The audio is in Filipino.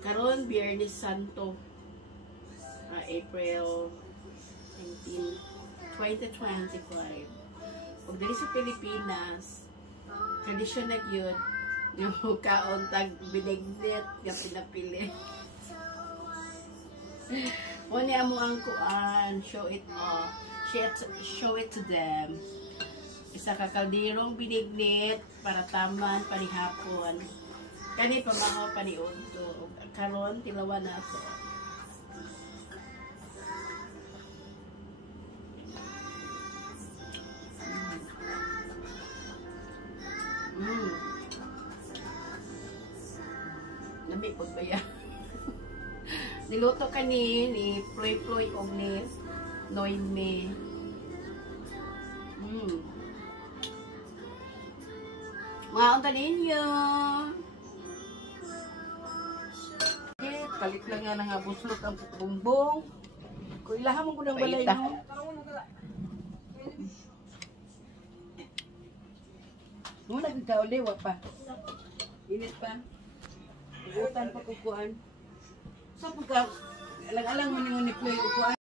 Karon Biyernes Santo, April 19, 2025. Ug diri sa Pilipinas, tradisyon na gyud yung kaon tag binignit nga pinapili. Oni amo ang kuan, show it off. Show it to them. Isa ka kalderong binignit para taman panihapon. Kani pamahaw paniudto. Karon tilawan nato. Lami pud ba ya? Niluto kani ni Ploy og ni Noime. Maunta ninyo. Palit lang nga nga buslot ang bumbong. Kung ilahan mo ko ng balay mo. Muna kita uliwa pa. Init pa. Ugutan pa kukuan. Sa pagka, alang-alang mo ni Ploy kukuan.